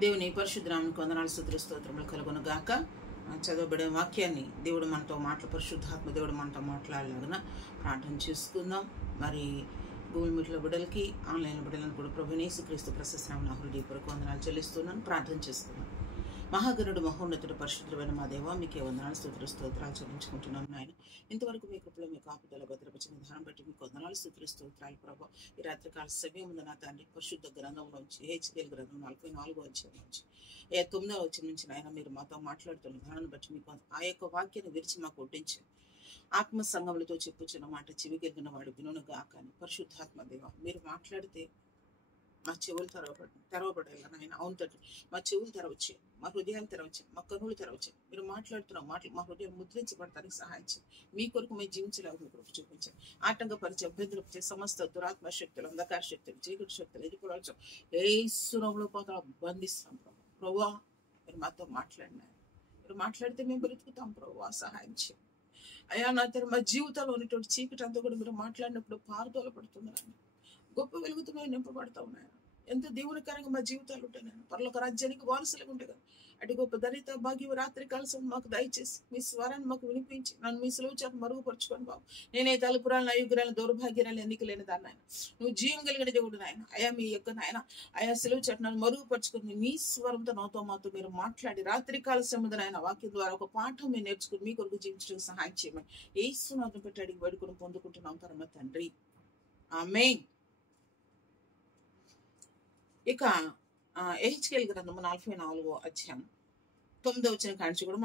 దేవుని పరిశుద్ధనామమునకు వందనాలు స్తుతులు స్తోత్రములు కలుగును గాక. చదవబడిన వాక్యాన్ని దేవుడు మనతో పరిశుద్ధాత్మ దేవుడు మనతో మాట్లాడలాగున ప్రార్థన చేసుకుందాం. మరి గూగుల్ మీట్లో బిడ్డలకి ఆన్లైన్ బిడ్డలను కూడా ప్రభువైన యేసుక్రీస్తు ప్రశస్త నామమున హృదయపూర్వక వందనాలు చెల్లిస్తున్నాను. ప్రార్థన చేసుకుందాం. మహాగణుడు మహోన్నతుడు పరిశుద్ధుడైన మా దేవ, మీకే వందనాలు స్తోత్రాలు చెల్లించుకుంటున్నాం నాయన. ఇంతవరకు మీ కృపలో మీ కాపుదల భద్రపరిచిన విధానం బట్టి మీకు వందనాలు స్తోత్రాలు ప్రభావ. ఈ రాత్రికాల సమయం ఉంది నా తండ్రి, పరిశుద్ధ గ్రంథంలోంచి హెచ్కేల్ గ్రంథం 44వ అధ్యాయం నుంచి 9వ వచనం నుంచి నాయన మీరు మాతో మాట్లాడుతున్న విధానాన్ని బట్టి మీకు ఆ యొక్క వాక్యాన్ని విరిచి మాకు ఒడ్డించండి. ఆత్మ సంగములతో చెప్పుచున్న మాట చెవికెరిగిన వాడు వినుగా కానీ పరిశుద్ధాత్మ దేవ మీరు మాట్లాడితే మా చెవులు తెరవబడాలి నాయన. అవును తండ్రి, మా చెవులు తెరవచ్చు, మా హృదయాలు తెరవచ్చు, మా కనులు తెరవచ్చు. మీరు మాట్లాడుతున్న మాటలు మా హృదయం ముద్రించబడటానికి సహాయం చేయండి. మీ కొరకు మేము జీవించలేక కొరకు చూపించండి. ఆటంకపరిచే అభ్యంతరపరిచే సమస్త దురాత్మ శక్తులు, అంధకార శక్తులు, చీకటి శక్తులు ఎదుర్కోవచ్చు ఏసునామములో పోతా బంధిస్తాం ప్రభువా. మీరు మాతో మాట్లాడినారు, మీరు మాట్లాడితే మేము బ్రతుకుతాం ప్రభువా. సహాయం చేయండి అయ్యా. నా తర మా జీవితంలో ఉన్నటువంటి చీకటి అంతా కూడా మీరు మాట్లాడినప్పుడు పారుదోల పడుతున్నాను. గొప్ప వెలుగుతో మేము నింపబడతా ఉన్నాయన. ఎంత దేవునికరంగా మా జీవితాలు ఉంటాయి నాయన. పరలోక రాజ్యానికి వారసులుగా ఉంటాయి కదా. అటు గొప్ప ధనిత భాగ్యం రాత్రి కాలసం మాకు దయచేసి మీ స్వరాన్ని మాకు వినిపించి నన్ను మీ సులువు చేత మరుగుపరుచుకొని బాబు. నేనే తలుపురాలను అయుగ్రాలను దౌర్భాగ్యాలను ఎన్నిక లేని దాన్ని ఆయన. నువ్వు జీవం కలిగిన దేవుడు నాయన. అయా మీ యొక్క నాయన అయా సులువు చేత నన్ను మరుగుపరుచుకొని మీ స్వరంతో నాతో మాతో మీరు మాట్లాడి రాత్రి కాల సమయంలో ఆయన వాక్యం ద్వారా ఒక పాఠం మీరు నేర్చుకుని మీ కొరకు జీవించడానికి సహాయం చేయమని యేసునామమున పెట్టి అడిగి వేడుకొని పొందుకుంటున్నాం పరమ తండ్రి, ఆమేన్. ఇక హెచ్కేల్ గ్రంథము 44వ అధ్యాయం 9వ వచనం కాంచి కూడా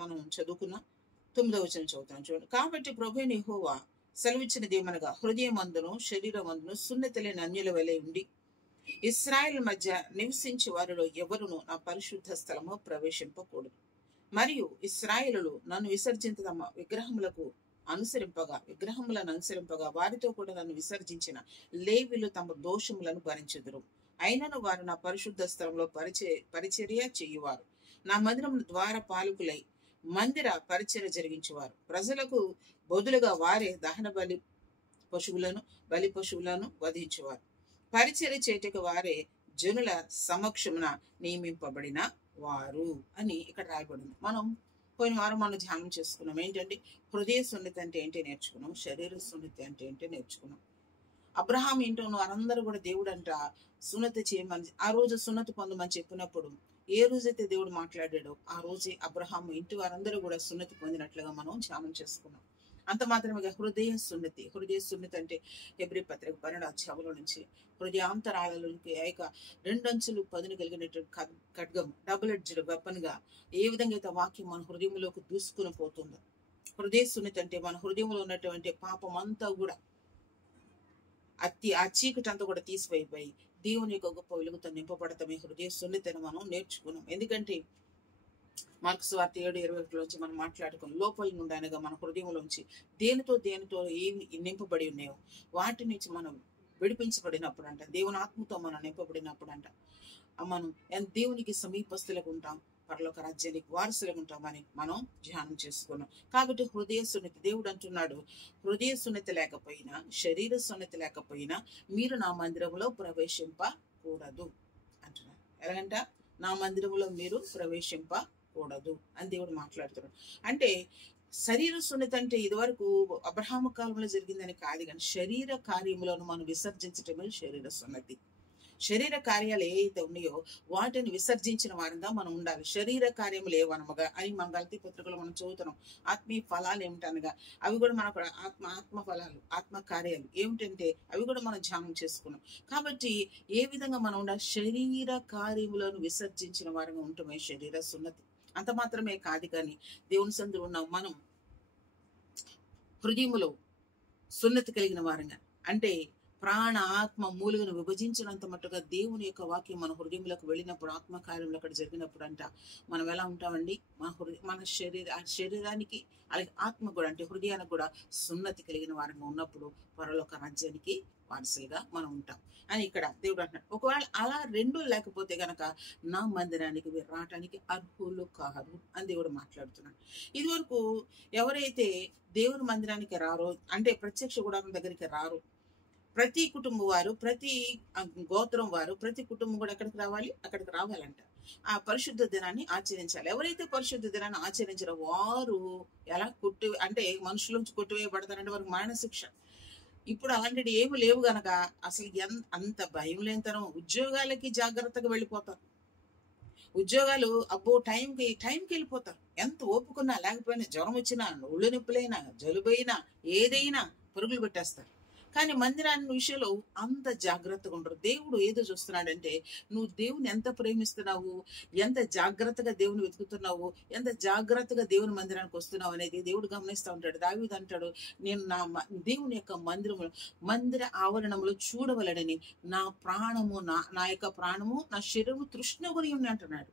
మనం చదువుకున్నాం. 9వ వచనం చదువుతాం చూడండి. కాబట్టి ప్రభువైన యెహోవా సెలవిచ్చినది ఏమనగా, హృదయమందును శరీరమందును సున్నతి లేని అన్యుల వలె ఉండి ఇశ్రాయేలు మధ్య నివసించి వారిలో ఎవరును నా పరిశుద్ధ స్థలము ప్రవేశింపకూడదు. మరియు ఇశ్రాయేలులు నన్ను విసర్జించదమ విగ్రహములను అనుసరింపగా వారితో కూడా నన్ను విసర్జించిన లేవీయులు తమ దోషములను భరించెదరు. అయినను వారు నా పరిశుద్ధ స్థలంలో పరిచర్య చేయువారు. నా మందిరముల ద్వార పాలకులై మందిర పరిచర్య జరిగించేవారు. ప్రజలకు బదులుగా వారే దహన బలి పశువులను వధించేవారు. పరిచర్య చేయుటకు వారే జనుల సమక్షమున నియమింపబడిన వారు అని ఇక్కడ రాయబడింది. మనం పోయిన వారం మనం ధ్యానం చేసుకున్నాం. ఏంటంటే హృదయ సున్నతి అంటే ఏంటి నేర్చుకున్నాం, శరీర సున్నతి అంటే ఏంటి నేర్చుకున్నాం. అబ్రహాం ఇంట్లో వారందరూ కూడా దేవుడు అంట సున్నతి చేయమని, ఆ రోజు సున్నతి పొందమని చెప్పినప్పుడు ఏ రోజైతే దేవుడు మాట్లాడాడో ఆ రోజే అబ్రహాం ఇంటి వారందరూ కూడా సున్నతి పొందినట్లుగా మనం ధ్యానం చేసుకున్నాం. అంత మాత్రమే హృదయ సున్నతి అంటే హెబ్రీ పత్రిక 12వ అధ్యాయంలో నుంచి హృదయాంతరాలలోనికి ఏక 2 అంచులు పదును కలిగినటువంటి ఖడ్గం, డబుల్ ఎడ్జ్డ్ వెపన్ గా ఏ విధంగా అయితే వాక్యం మన హృదయంలోకి దూసుకుని పోతుందో. హృదయ సున్నతి అంటే మన హృదయంలో ఉన్నటువంటి పాపం అంతా కూడా ఆ చీకటి అంతా కూడా తీసిపోయిపోయి దేవుని యొక్క గొప్ప వెలుగుతో నింపబడతామే హృదయ సున్నితని మనం నేర్చుకున్నాం. ఎందుకంటే మార్కు సువార్త 7:21 మనం మాట్లాడుకున్నాం. లోపల నుండి అనగా మన హృదయంలోంచి దేనితో ఏమి నింపబడి ఉన్నాయో వాటి నుంచి మనం విడిపించబడినప్పుడు అంట, దేవుని ఆత్మతో మనం నింపబడినప్పుడు అంట మనం దేవునికి సమీపస్తులకు ఉంటాం, పరలోక రాజ్యానికి వారసులుగా ఉంటామని మనం ధ్యానం చేసుకున్నాం. కాబట్టి హృదయ సున్నతి దేవుడు అంటున్నాడు, హృదయ సున్నతి లేకపోయినా శరీర సున్నతి లేకపోయినా మీరు నా మందిరంలో ప్రవేశింపకూడదు అంటున్నాడు. ఎలాగంట, నా మందిరంలో మీరు ప్రవేశింపకూడదు అని దేవుడు మాట్లాడుతున్నాడు. అంటే శరీర సున్నతి అంటే ఇదివరకు అబ్రహాము కాలంలో జరిగిందని కాదు, కానీ శరీర కార్యములను మనం విసర్జించటమే శరీర సున్నతి. శరీర కార్యాలు ఏవైతే ఉన్నాయో వాటిని విసర్జించిన వారంగా మనం ఉండాలి. శరీర కార్యములు ఏవనమగా అని మన గలతీ పత్రికలో మనం చదువుతున్నాం. ఆత్మీయ ఫలాలు ఏమిటనగా అవి కూడా మనకు ఆత్మ ఫలాలు, ఆత్మ కార్యాలు ఏమిటంటే అవి కూడా మనం ధ్యానం చేసుకున్నాం. కాబట్టి ఏ విధంగా మనం ఉండాలి, శరీర కార్యములను విసర్జించిన వారంగా ఉంటామే శరీర సున్నతి. అంత మాత్రమే కాదు, కానీ దేవుని సందులో ఉన్న మనం హృదయములో సున్నతి కలిగిన వారంగా, అంటే ప్రాణ ఆత్మ మూలుగను విభజించినంత మట్టుగా దేవుని యొక్క వాక్యం మన హృదయంలోకి వెళ్ళినప్పుడు, ఆత్మకార్యంలో అక్కడ జరిగినప్పుడు అంట మనం ఎలా ఉంటామండి, మన శరీరానికి అలాగే ఆత్మ కూడా అంటే హృదయానికి కూడా సున్నతి కలిగిన వారంగా ఉన్నప్పుడు పరలోక రాజ్యానికి వారసులుగా మనం ఉంటాం అని ఇక్కడ దేవుడు అంటున్నాడు. ఒకవేళ అలా రెండు లేకపోతే గనక నా మందిరానికి మీరు రావటానికి అర్హులు కాదు అని దేవుడు మాట్లాడుతున్నాడు. ఇదివరకు ఎవరైతే దేవుని మందిరానికి రారో, అంటే ప్రత్యక్ష గుడారం దగ్గరికి రారు, ప్రతి కుటుంబం వారు, ప్రతి గోత్రం వారు, ప్రతి కుటుంబం కూడా ఎక్కడికి రావాలి, అక్కడికి రావాలంట. ఆ పరిశుద్ధ దినాన్ని ఆచరించాలి. ఎవరైతే పరిశుద్ధ దినాన్ని ఆచరించారో వారు ఎలా అంటే మనుషుల నుంచి కొట్టివేయబడతారంటే వారికి మరణశిక్ష. ఇప్పుడు అలాంటివి ఏమి లేవు గనక అసలు అంత భయం లేనితనం. ఉద్యోగాలకి జాగ్రత్తగా వెళ్ళిపోతారు. ఉద్యోగాలు అబ్బో టైంకి వెళ్ళిపోతారు. ఎంత ఓపుకున్నా లేకపోయినా, జ్వరం వచ్చినా, ఒళ్ళు నొప్పులైనా, జలుబైనా, ఏదైనా పరుగులు పెట్టేస్తారు. కానీ మందిరాన్ని విషయంలో అంత జాగ్రత్తగా ఉండరు. దేవుడు ఏదో చూస్తున్నాడంటే నువ్వు దేవుని ఎంత ప్రేమిస్తున్నావు, ఎంత జాగ్రత్తగా దేవుని వెతుకుతున్నావు, ఎంత జాగ్రత్తగా దేవుని మందిరానికి వస్తున్నావు అనేది దేవుడు గమనిస్తూ ఉంటాడు. దావీదు అంటాడు, నేను దేవుని యొక్క మందిర ఆవరణంలో చూడవలనని నా ప్రాణము నా యొక్క ప్రాణము నా శరీరము తృష్ణ కొని ఉంది అంటున్నాడు.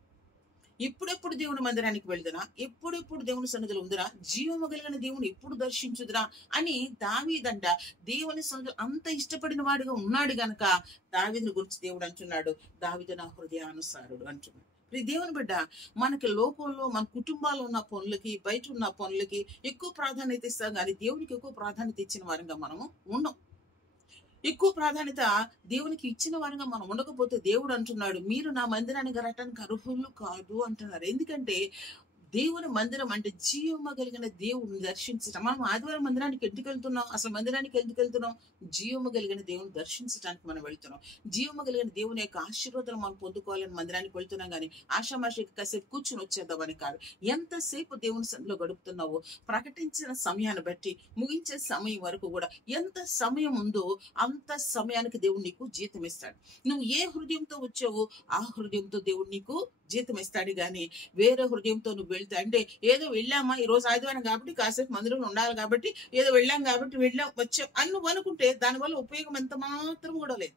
ఎప్పుడెప్పుడు దేవుని మందిరానికి వెళ్దునా, ఎప్పుడెప్పుడు దేవుని సన్నిధిలో ఉందిరా, జీవము కలిగిన దేవుని ఎప్పుడు దర్శించుదురా అని దావీదంట దేవుని సన్నిధిలో అంత ఇష్టపడిన వాడిగా ఉన్నాడు గనక దావీదుని గురించి దేవుడు అంటున్నాడు, దావీదు నా హృదయానుసారుడు అంటున్నాడు. దేవుని బిడ్డ, మనకి లోకంలో మన కుటుంబాల్లో ఉన్న పనులకి, బయట ఉన్న పనులకి ఎక్కువ ప్రాధాన్యత ఇస్తాం, కానీ దేవునికి ఎక్కువ ప్రాధాన్యత ఇచ్చిన వారంగా మనము ఉండం. ఎక్కువ ప్రాధాన్యత దేవునికి ఇచ్చిన వారంగా మనం ఉండకపోతే దేవుడు అంటున్నాడు, మీరు నా మందిరానికి రావటానికి అర్హులు కాదు అంటున్నారు. ఎందుకంటే దేవుని మందిరం అంటే జీవము కలిగిన దేవుని దర్శించటం. మనం ఆదివారం మందిరానికి ఎందుకు వెళ్తున్నాం? అసలు మందిరానికి ఎందుకు వెళ్తున్నాం? జీవము కలిగిన దేవుని దర్శించడానికి మనం వెళ్తున్నాం. జీవము కలిగిన దేవుని యొక్క ఆశీర్వాదాలు మనం పొందుకోవాలని మందిరానికి వెళ్తున్నాం, కానీ ఆషామాషికి కాసేపు కూర్చుని వచ్చేద్దామని కాదు. ఎంతసేపు దేవుని సన్నిధిలో గడుపుతున్నావో ప్రకటించిన సమయాన్ని బట్టి ముగించే సమయం వరకు కూడా ఎంత సమయం ఉందో అంత సమయానికి దేవుడు నీకు జీతం ఇస్తాడు. నువ్వు ఏ హృదయంతో వచ్చావో ఆ హృదయంతో దేవుడు నీకు జీతం ఇస్తాడు. కానీ వేరే హృదయంతో నువ్వు వెళ్తే, అంటే ఏదో వెళ్ళామా ఈ రోజు ఆదివారం కాబట్టి కాసేపు మందిరంలో ఉండాలి కాబట్టి ఏదో వెళ్ళాం కాబట్టి వచ్చాం అని నువ్వు అనుకుంటే దానివల్ల ఉపయోగం ఎంత మాత్రం కూడా లేదు.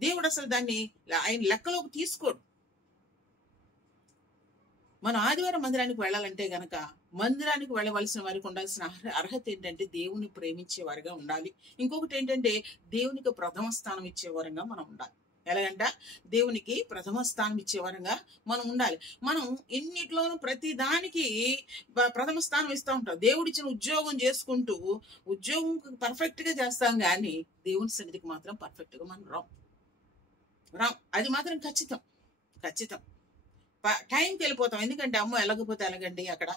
దేవుడు అసలు దాన్ని ఆయన లెక్కలోకి తీసుకోడు. మనం ఆదివారం మందిరానికి వెళ్ళాలంటే గనక మందిరానికి వెళ్ళవలసిన వారికి ఉండాల్సిన అర్హత ఏంటంటే దేవుని ప్రేమించే వారిగా ఉండాలి. ఇంకొకటి ఏంటంటే దేవునికి ప్రథమ స్థానం ఇచ్చే వారంగా మనం ఉండాలి. ఎలాగంట దేవునికి ప్రథమ స్థానం ఇచ్చేవారంగా మనం ఉండాలి. మనం ఎన్నిట్లోనూ ప్రతి దానికి ప్రథమ స్థానం ఇస్తూ ఉంటాం. దేవుడిచ్చిన ఉద్యోగం చేసుకుంటూ ఉద్యోగం పర్ఫెక్ట్ గా చేస్తాం, కానీ దేవుని సన్నిధికి మాత్రం పర్ఫెక్ట్ గా మనం రాం. అది మాత్రం ఖచ్చితం. టైంకి వెళ్ళిపోతాం. ఎందుకంటే అమ్మో ఎలాగపోతే ఎలాగండి, అక్కడ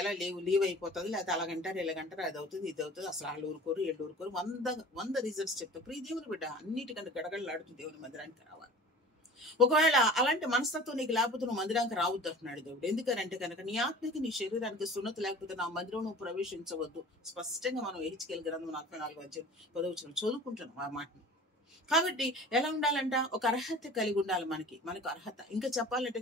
ఎలా లీవ్ అయిపోతుంది, లేకపోతే అలాగంటారు ఇలాగంటారు, అది అవుతుంది ఇది అవుతుంది, అసలు వాళ్ళు ఊరుకోరు వీళ్ళు ఊరుకోరు, 100 రీజన్స్ చెప్తాం. ప్రియ దేవుని బిడ్డ, అన్నిటికంటే గడగడలాడుతూ దేవుని మందిరానికి రావాలి. ఒకవేళ అలాంటి మనస్తత్వం నీకు లేకపోతే నువ్వు మందిరానికి రావద్దు అంటున్నాడు దేవుడు. ఎందుకనంటే కనుక నీ ఆత్మకి నీ శరీరానికి సున్నతి లేకపోతే నా మందిరం నువ్వు ప్రవేశించవద్దు. స్పష్టంగా మనం హెచ్కేల్ గ్రంథం 44:10 చదువుకుంటున్నాం ఆ మాటని. కాబట్టి ఎలా ఉండాలంట, ఒక అర్హత కలిగి ఉండాలి. మనకు అర్హత. ఇంకా చెప్పాలంటే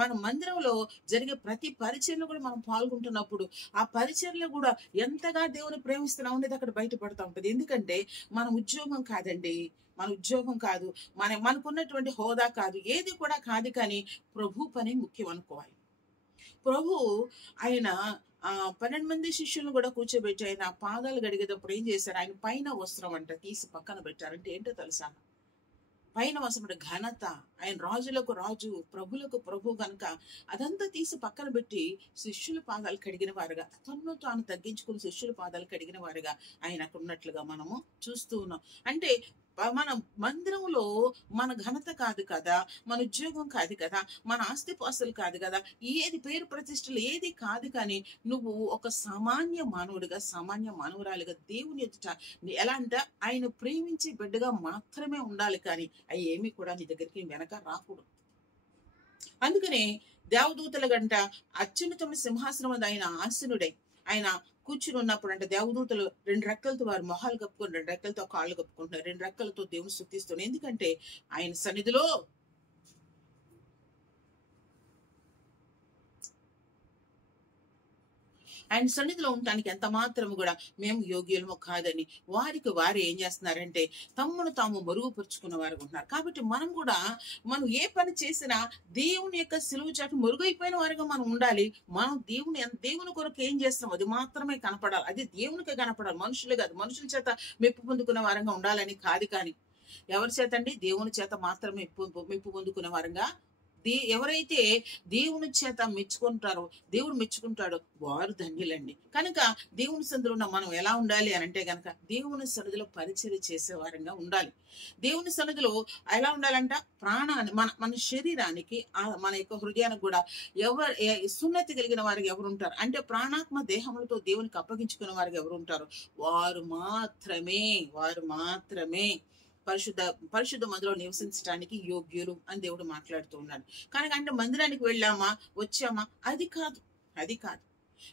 మన మందిరంలో జరిగే ప్రతి పరిచర్లో కూడా మనం పాల్గొంటున్నప్పుడు ఆ పరిచర్లో కూడా ఎంతగా దేవుని ప్రేమిస్తున్నాం అనేది అక్కడ బయటపడుతూ ఉంటుంది. ఎందుకంటే మన ఉద్యోగం కాదండి, మన ఉద్యోగం కాదు, మనకున్నటువంటి హోదా కాదు, ఏది కూడా కాదు, కానీ ప్రభు పని ముఖ్యం అనుకోవాలి. ప్రభు ఆయన 12 మంది శిష్యులను కూడా కూర్చోబెట్టి ఆయన పాదాలు గడిగేటప్పుడు ఏం చేశారు? ఆయన పైన వస్త్రం అంట తీసి పక్కన పెట్టారంటే ఏంటో తెలుసా? పైన వస్త్రం అంటే ఘనత, ఆయన రాజులకు రాజు, ప్రభులకు ప్రభు కనుక అదంతా తీసి పక్కన పెట్టి శిష్యుల పాదాలు కడిగిన వారుగా, తనను తాను తగ్గించుకుని శిష్యుల పాదాలు కడిగిన వారుగా ఆయన అక్కడ ఉన్నట్లుగా మనము చూస్తూ ఉన్నాం. అంటే మన మందిరంలో మన ఘనత కాదు కదా, మన ఉద్యోగం కాదు కదా, మన ఆస్తిపాస్తులు కాదు కదా, ఏది పేరు ప్రతిష్టలు ఏది కాదు, కానీ నువ్వు ఒక సామాన్య మానవుడిగా, సామాన్య మానవురాలిగా దేవుని ఎదుట ఎలా అంటే ఆయన ప్రేమించే బిడ్డగా మాత్రమే ఉండాలి. కానీ అవి ఏమీ కూడా నీ దగ్గరికి వెనక రాకూడదు. అందుకనే దేవదూతల గంట అత్యున్నతమైన సింహాసనం అది ఆయన ఆసనుడై ఆయన కూర్చుని ఉన్నప్పుడు అంటే దేవదూతలు 2 రెక్కలతో వారి మొహాలు కప్పుకొని 2 రెక్కలతో కాళ్ళు కప్పుకుంటున్నారు, 2 రెక్కలతో దేవుని స్తుతిస్తున్నారు. ఎందుకంటే ఆయన సన్నిధిలో ఆయన సన్నిధిలో ఉండటానికి ఎంత మాత్రం కూడా మేము యోగ్యులము కాదని వారికి వారు ఏం చేస్తున్నారంటే తమ్మును తాము మరుగుపరుచుకున్న వారు ఉంటున్నారు. కాబట్టి మనం ఏ పని చేసినా దేవుని యొక్క సిలువ చాటు మరుగైపోయిన వారిగా మనం ఉండాలి. మనం దేవుని కొరకు ఏం చేస్తున్నాం అది మాత్రమే కనపడాలి, అది దేవునికి కనపడాలి, మనుషులే కాదు. మనుషుల చేత మెప్పు పొందుకునే వారంగా ఉండాలని కాదు, కానీ ఎవరి చేత అండి? దేవుని చేత మాత్రమే మెప్పు పొందుకునే వారంగా ఎవరైతే దేవుని చేత మెచ్చుకుంటారో, దేవుడు మెచ్చుకుంటాడో వారు ధన్యులండి. కనుక దేవుని సన్నిధిలో ఉన్న మనం ఎలా ఉండాలి అని అంటే గనక దేవుని సన్నిధిలో పరిచర్య చేసే వారంగా ఉండాలి. దేవుని సన్నిధిలో ఎలా ఉండాలంట, ప్రాణాన్ని మన మన శరీరానికి మన యొక్క హృదయానికి కూడా సున్నతి కలిగిన వారికి ఎవరు ఉంటారు అంటే, ప్రాణాత్మ దేహములతో దేవునికి అప్పగించుకున్న వారికి ఎవరు ఉంటారు, వారు మాత్రమే పరిశుద్ధ మందిలో నివసించడానికి యోగ్యులు అని దేవుడు మాట్లాడుతూ ఉన్నాడు. కనుక అంటే మందిరానికి వెళ్ళామా వచ్చామా అది కాదు.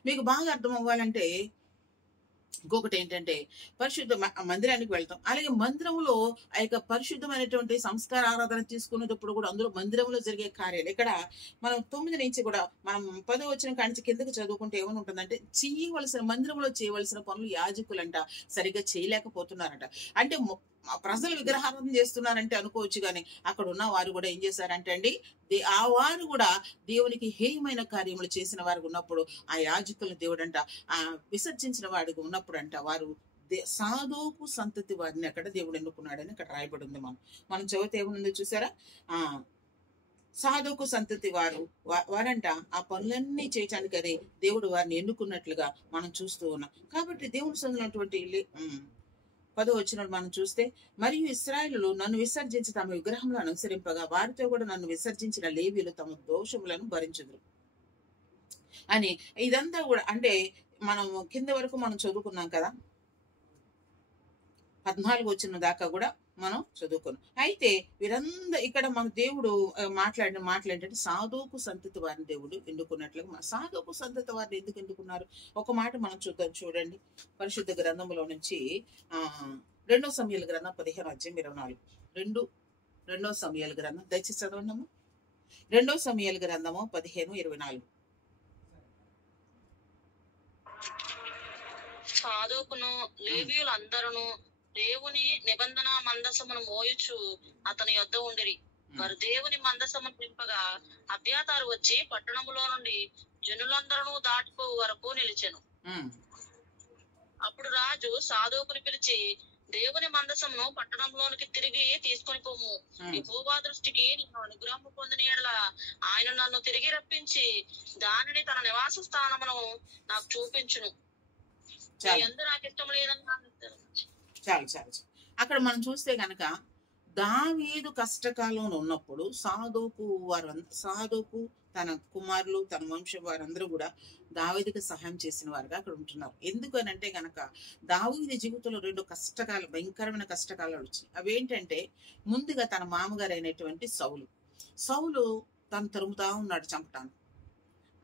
మీకు బాగా అర్థం అవ్వాలంటే ఇంకొకటి ఏంటంటే, పరిశుద్ధ మందిరానికి వెళ్తాం. అలాగే మందిరంలో ఆ యొక్క పరిశుద్ధమైనటువంటి సంస్కార ఆరాధన తీసుకునేటప్పుడు కూడా అందులో మందిరంలో జరిగే కార్యాలు ఇక్కడ మనం 9 నుంచి కూడా మనం 10వ వచనం కానించి కిందకి చదువుకుంటే ఏమని ఉంటుందంటే, మందిరంలో చేయవలసిన పనులు యాజకులంట సరిగ్గా చేయలేకపోతున్నారంట. అంటే ప్రజలు విగ్రహారాధన చేస్తున్నారంటే అనుకోవచ్చు, కానీ అక్కడ ఉన్న వారు కూడా ఏం చేశారంటే అండి, ఆ వారు కూడా దేవునికి హేయమైన కార్యములు చేసిన వారికి ఉన్నప్పుడు ఆ యాజకులను దేవుడంట విసర్జించిన వాడికి ఉన్నప్పుడు అంట వారు సాధోకు సంతతి వారిని అక్కడ దేవుడు ఎన్నుకున్నాడని అక్కడ రాయబడి ఉంది. మనం చదివితే ఏముందో చూసారా, సాధోకు సంతతి వారంట ఆ పనులన్నీ చేయటానికి దేవుడు వారిని ఎన్నుకున్నట్లుగా మనం చూస్తూ ఉన్నాం. కాబట్టి దేవుని సంబంధించినటువంటి 10వ వచనం మనం చూస్తే, మరియు ఇశ్రాయేలులు నన్ను విసర్జించి తమ విగ్రహంలో అనుసరింపగా వారితో కూడా నన్ను విసర్జించిన లేవీయులు తమ దోషములను భరించుదురు అని. ఇదంతా కూడా అంటే మనం కింద వరకు మనం చదువుకున్నాం కదా, 14 వచనం దాకా కూడా మనం చదువుకున్నాం. అయితే వీరందరూ ఇక్కడ మన దేవుడు మాట్లాడిన మాటలు ఏంటంటే, సాధోకు సంతతి వారిని దేవుడు ఎన్నుకున్నట్లుగా. సాధోకు సంతతి వారిని ఎందుకు ఎన్నుకున్నారు ఒక మాట మనం చూడండి. పరిశుద్ధ గ్రంథంలో నుంచి 2వ సమూయేలు గ్రంథం 15:24. 2వ సమూయేలు గ్రంథం దయచేసి చదవండి. 2వ సమూయేలు గ్రంథము 15:24. సాధోకును లేవీయులందరూ దేవుని నిబంధన మందసమును మోయుచు అతని యొద్ద ఉండిరి. వారు దేవుని మందసమును నింపగా అబ్యాతారు వచ్చి పట్టణములో నుండి జనులందరూ దాటిపో వరకు నిలిచెను. అప్పుడు రాజు సాధోకుని పిలిచి, దేవుని మందసమును పట్టణంలోనికి తిరిగి తీసుకొని పోము. యెహోవా దృష్టికి నేను అనుగ్రహం పొందిన యెడల ఆయన నన్ను తిరిగి రప్పించి దానిని తన నివాస స్థానమును నాకు చూపించును. నాకు ఇష్టం లేదని చాలు. అక్కడ మనం చూస్తే గనక దావీదు కష్టకాలంలో ఉన్నప్పుడు సాధోకు తన కుమారులు తన వంశం వారందరూ కూడా దావీదుకి సహాయం చేసిన వారుగా అక్కడ ఉంటున్నారు. ఎందుకనంటే గనక దావీదు జీవితంలో 2 భయంకరమైన కష్టకాలాలు వచ్చినాయి. అవేంటంటే, ముందుగా తన మామగారు అయినటువంటి సౌలు తను తరుముతా ఉన్నాడు చంపటానికి.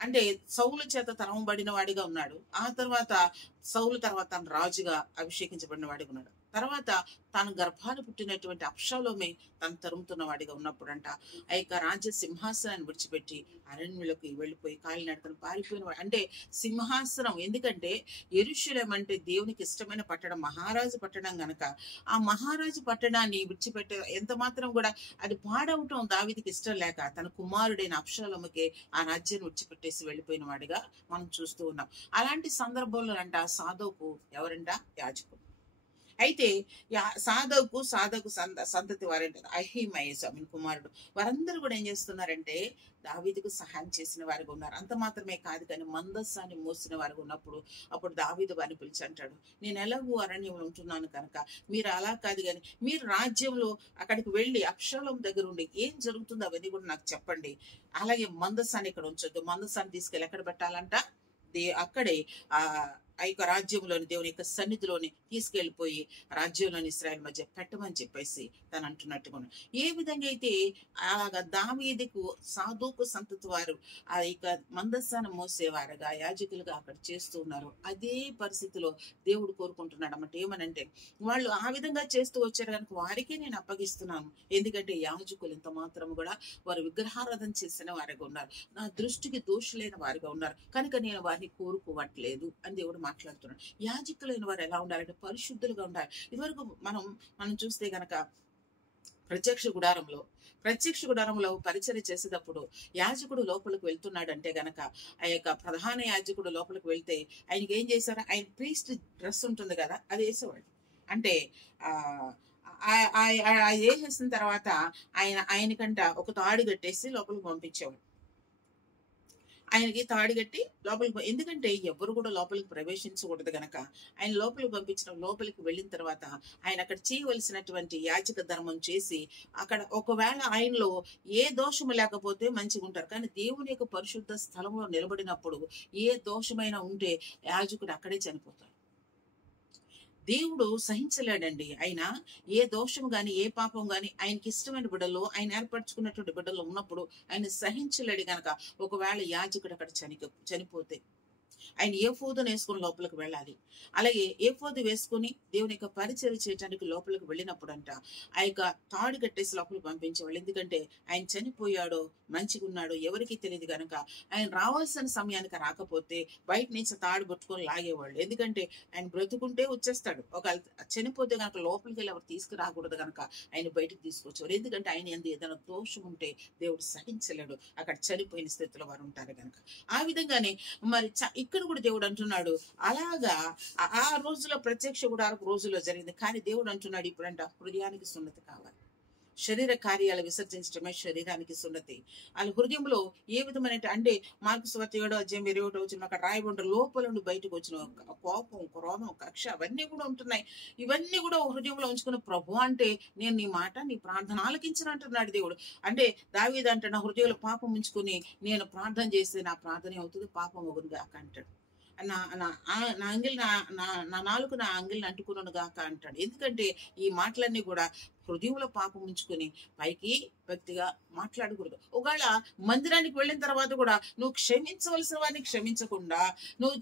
అంటే సౌలు చేత తరమబడిన వాడిగా ఉన్నాడు. ఆ తర్వాత సౌలు తర్వాత తను రాజుగా అభిషేకించబడిన వాడిగా ఉన్నాడు. తర్వాత తాను గర్భాలు పుట్టినటువంటి అబ్షాలోమే తను తరుముతున్న వాడిగా ఉన్నప్పుడంట ఆ యొక్క రాజ్య సింహాసనాన్ని విడిచిపెట్టి అరణ్యులకు వెళ్ళిపోయి కాలినడకను పారిపోయిన వాడు. అంటే సింహాసనం, ఎందుకంటే యెరూషలేం అంటే దేవునికి ఇష్టమైన పట్టణం, మహారాజు పట్టణం గనక ఆ మహారాజు పట్టణాన్ని విడిచిపెట్టే ఎంత మాత్రం కూడా అది పాడవటం దావీదుకి ఇష్టం లేక తన కుమారుడైన అబ్షాలోముకే ఆ రాజ్యాన్ని విడిచిపెట్టేసి వెళ్ళిపోయిన వాడిగా మనం చూస్తూ ఉన్నాం. అలాంటి సందర్భంలో అంట సాధోకు ఎవరంట, యాజకుడు. అయితే సాధోకు సంతతి వారంటారు, అహీమయస్వామి కుమారుడు. వారందరూ కూడా ఏం చేస్తున్నారంటే దావీదుకు సహాయం చేసిన వారిగా ఉన్నారు. అంత మాత్రమే కాదు, కానీ మందస్సాన్ని మోసిన వారిగా ఉన్నప్పుడు అప్పుడు దావీదు వారిని పిలిచి అంటాడు, నేను ఎలాగూ అరణ్యంలో ఉంటున్నాను కనుక మీరు అలా కాదు, కానీ మీరు రాజ్యంలో అక్కడికి వెళ్ళి అబ్షాలోము దగ్గర ఉండి ఏం జరుగుతుందో అవన్నీ కూడా నాకు చెప్పండి. అలాగే మందస్సాన్ని ఇక్కడ ఉంచొద్దు, మందస్సాన్ని తీసుకెళ్ళి ఎక్కడ పెట్టాలంట, అక్కడే ఆ యొక్క రాజ్యంలోని దేవుని యొక్క సన్నిధిలోని తీసుకెళ్లిపోయి రాజ్యంలోని ఇశ్రాయేల్ మధ్య పెట్టమని చెప్పేసి తను అంటున్నట్టుగా. ఏ విధంగా అయితే అలాగా దావీదుకు సాధోకు సంతతి వారు ఆ యొక్క మందస్సాన్ని మోసేవారుగా యాజకులుగా అక్కడ చేస్తూ ఉన్నారు, అదే పరిస్థితిలో దేవుడు కోరుకుంటున్నాడు అన్నమాట. ఏమనంటే వాళ్ళు ఆ విధంగా చేస్తూ వచ్చారు కనుక వారికే నేను అప్పగిస్తున్నాను. ఎందుకంటే యాజకులు ఎంత మాత్రం కూడా వారు విగ్రహారాధన చేసిన వారిగా ఉన్నారు, నా దృష్టికి దోషులైన వారిగా ఉన్నారు కనుక నేను వారిని కోరుకోవట్లేదు అని దేవుడు మాట్లాడుతున్నాడు. యాజకులైన వారు ఎలా ఉండాలంటే పరిశుద్ధులుగా ఉండాలి. ఇదివరకు మనం చూస్తే గనక ప్రత్యక్ష గుడారంలో పరిచర్య చేసేటప్పుడు యాజకుడు లోపలికి వెళ్తున్నాడంటే గనక ఆ యొక్క ప్రధాన యాజకుడు లోపలికి వెళ్తే ఆయనకి ఏం చేశారు, ఆయన ప్రీస్ట్ డ్రెస్ ఉంటుంది కదా అది వేసేవాడు. అంటే వేసేసిన తర్వాత ఆయనకంట ఒక తాడు కట్టేసి లోపలికి పంపించేవాడు. ఆయనకి తాడు కట్టి లోపలికి ఎందుకంటే ఎవరు కూడా లోపలికి ప్రవేశించకూడదు గనక ఆయన లోపలికి పంపించడం. లోపలికి వెళ్ళిన తర్వాత ఆయన అక్కడ చేయవలసినటువంటి యాజక ధర్మం చేసి అక్కడ ఒకవేళ ఆయనలో ఏ దోషము లేకపోతే మంచిగా ఉంటారు. కానీ దేవుని యొక్క పరిశుద్ధ స్థలంలో నిలబడినప్పుడు ఏ దోషమైనా ఉంటే యాజకుడు అక్కడే చనిపోతాడు. దేవుడు సహించలేడండి. ఆయన ఏ దోషం గాని ఏ పాపం గాని ఆయనకి ఇష్టమైన బిడ్డల్లో ఆయన ఏర్పరచుకున్నటువంటి బిడ్డల్లో ఉన్నప్పుడు ఆయన సహించలేడు గనక ఒకవేళ యాజకుడు అక్కడ చనిపోతే ఆయన ఏఫోదును వేసుకుని లోపలికి వెళ్ళాలి. అలాగే ఏఫోదు వేసుకుని దేవుని యొక్క పరిచయం చేయడానికి లోపలికి వెళ్ళినప్పుడు అంట ఆ యొక్క తాడు కట్టేసి లోపలికి పంపించేవాళ్ళు. ఎందుకంటే ఆయన చనిపోయాడో మంచిగా ఉన్నాడో ఎవరికి తెలియదు కనుక ఆయన రావాల్సిన సమయానికి రాకపోతే బయట నుంచి తాడు పట్టుకొని లాగేవాళ్ళు. ఎందుకంటే ఆయన బ్రతుకుంటే వచ్చేస్తాడు, ఒక చనిపోతే కనుక లోపలికి వెళ్ళి ఎవరు తీసుకురాకూడదు కనుక ఆయన బయటకు తీసుకొచ్చేవారు. ఎందుకంటే ఆయన ఏదైనా దోషం ఉంటే దేవుడు సహించలేడు, అక్కడ చనిపోయిన స్థితిలో వారు ఉంటారు కనుక. ఆ విధంగానే మరి ఇక్కడ కూడా దేవుడు అంటున్నాడు అలాగా ఆ రోజులో ప్రత్యక్ష గుడారపు రోజుల్లో జరిగింది. కానీ దేవుడు అంటున్నాడు ఇప్పుడంట హృదయానికి సున్నతి కావాలి. శరీర కార్యాలు విసర్జించడమే శరీరానికి సున్నతి. వాళ్ళ హృదయంలో ఏ విధమైన అంటే మార్కు సువార్త 7:21 అక్కడ రాయబడి లోపల నుండి బయటకు వచ్చిన కోపం, క్రోధం, కక్ష అవన్నీ కూడా ఉంటున్నాయి. ఇవన్నీ కూడా హృదయంలో ఉంచుకున్న ప్రభు అంటే నేను నీ మాట నీ ప్రార్థన ఆలకించను అంటున్నాడు దేవుడు. అంటే దావీదు అంటే నా హృదయంలో పాపం ఉంచుకుని నేను ప్రార్థన చేస్తే నా ప్రార్థన అవుతుంది, పాపం ఒకరు గాక అంటాడు. నా అంగిల్ నా నాలుగు నా అంగిల్ని అంటుకున్నాను గాక అంటాడు. ఎందుకంటే ఈ మాటలన్నీ కూడా హృదయంలో పాపం ఉంచుకొని పైకి వ్యక్తిగా మాట్లాడకూడదు. ఒకవేళ మందిరానికి వెళ్ళిన తర్వాత కూడా నువ్వు క్షమించవలసిన వారిని క్షమించకుండా నువ్వు